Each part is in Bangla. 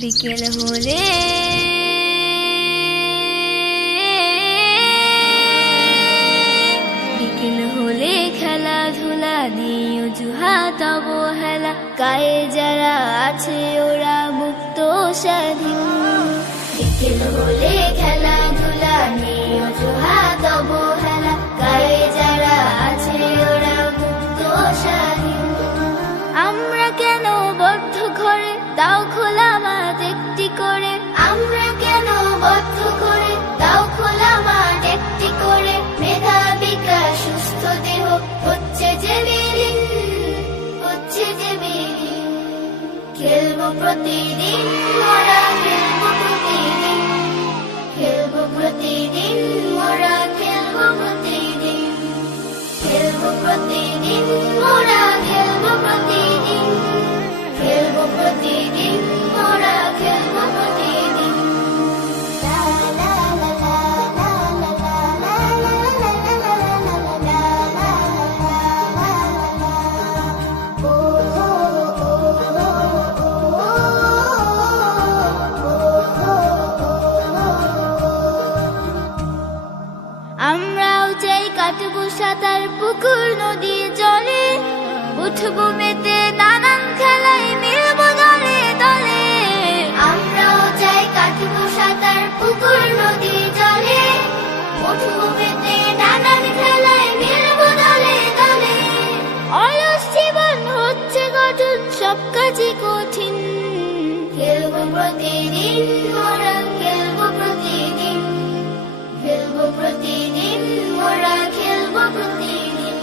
বিকেল হলে খেলাধুলা নিয়ে অজুহাত অবহেলা, গায়ে যারা আছে ওরা মুক্ত স্বাধীন। বিকেল হলে খেলাধুলা নিয়ে অজুহাত অবহেলা, গায়ে যারা আছে ওরা মুক্ত স্বাধীন। আমরা কেন বদ্ধ ঘরে, দাও খোলা মাঠ একটি করে। আমরা কেন বদ্ধ ঘরে, দাও খোলা মাঠ একটি করে। মেধা বিকাশ সুস্থ দেহ হচ্ছে যে বিলীন, হচ্ছে যে বিলীন। খেলবো প্রতিদিন মোরা, খেলবো প্রতিদিন, খেলবো প্রতিদিন মোরা, খেলবো প্রতিদিন, খেলবো প্রতিদিন মোরা, খেলবো প্রতিদিন, খেলবো প্রতিদিন মোরা, খেলবো প্রতিদিন। আমরাও চাই কাটবো সাঁতার পুকুর নদী জলে, উঠবো মেতে নানান খেলায় মিলবো দলে দলে। আমরাও চাই কাটবো সাঁতার পুকুর নদী জলে, উঠবো মেতে নানান খেলায় মিলবো দলে দলে। অলস জীবন হচ্ছে গঠন, সব কাজই কঠিন। খেলবো প্রতিদিন মোরা, খেলবো প্রতিদিন, খেলবো প্রতিদিন মোরা, খেলবো প্রতিদিন,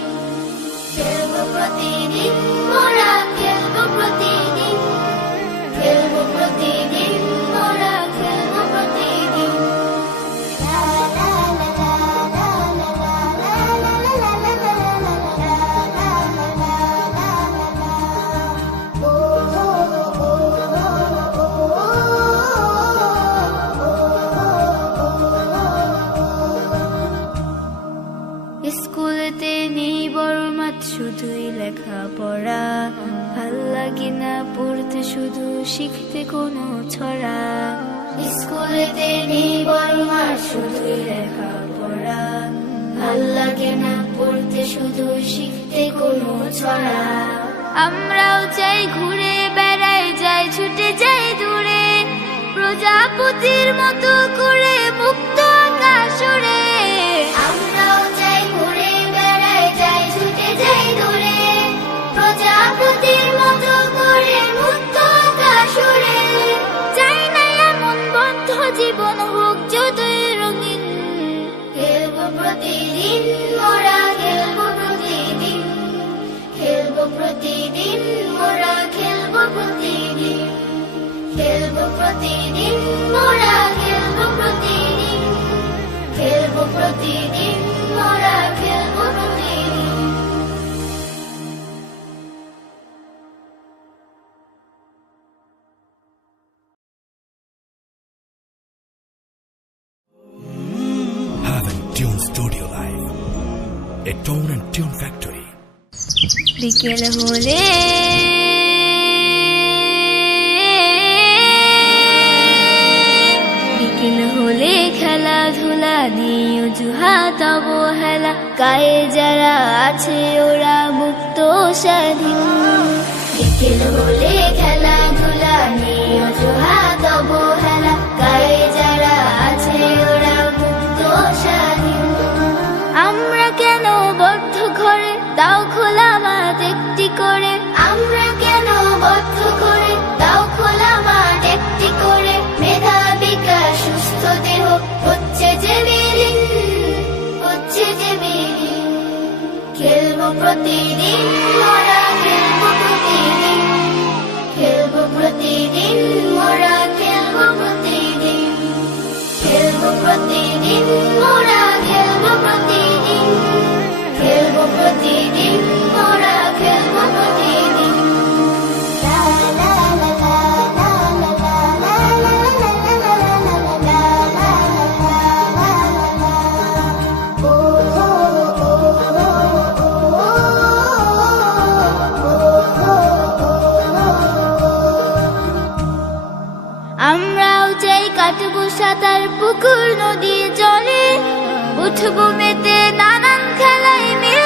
খেলবো প্রতিদিন মোরা, খেলবো প্রতিদিন, খেলবো প্রতিদিন মোরা, খেলবো প্রতিদিন। স্কুলেতে নেই বড় মাঠ, শুধুই লেখাপড়া। ভাল লাগে না পড়তে, শুধু শিখতে কোনো ছড়া। স্কুলেতে নেই বড় মাঠ, শুধুই লেখাপড়া। ভাল লাগে না পড়তে, শুধু শিখতে কোনো ছড়া। আমরাও চাই ঘুরে বেড়াই, যাই ছুটে যাই দূরে, প্রজাপতির মতো করে মুক্ত আকাশ উড়ে। আমরাও চাই ঘুরে বেড়াই, যাই ছুটে যাই দূরে, প্রজাপতির মতো করে মুক্ত আকাশ উড়ে। চাই না এমন বন্ধ জীবন হোক যতই রঙিন। খেলবো প্রতিদিন মোরা, খেলবো প্রতিদিন, খেলবো প্রতিদিন মোরা, খেলবো প্রতিদিন, খেলবো প্রতিদিন মোরা, খেলবো প্রতিদিন, খেলবো প্রতিদিন মোরা, খেলবো প্রতিদিন। Haven Tune Studio Live, a tone and tune factory. বিকেল হলে খেলাধুলা নিয়ে অজুহাত অবহেলা, গায়ে যারা আছে ওরা মুক্ত স্বাধীন। বিকেল হলে খেলাধুলা নিয়ে অজুহাত অবহেলা, গায়ে যারা আছে ওরা মুক্ত স্বাধীন। আমরা কেন বদ্ধ ঘরে, দাও খোলা মাঠ একটি করে। আমরা কেন বদ্ধ ঘরে, দাও খোলা মাঠ একটি করে। মেধা বিকাশ সুস্থ দেহ হচ্ছে যে বিলীন, হচ্ছে যে বিলীন। খেলবো প্রতিদিন মোরা, খেলবো প্রতিদিন, খেলবো প্রতিদিন মোরা, খেলবো প্রতিদিন, খেলবো প্রতিদিন মোরা, খেলবো প্রতিদিন, খেলবো প্রতিদিন মোরা, খেলবো প্রতিদিন। আমরাও চাই কাটবো সাঁতার পুকুর নদী জলে, উঠবো মেতে নানান খেলায় মিলে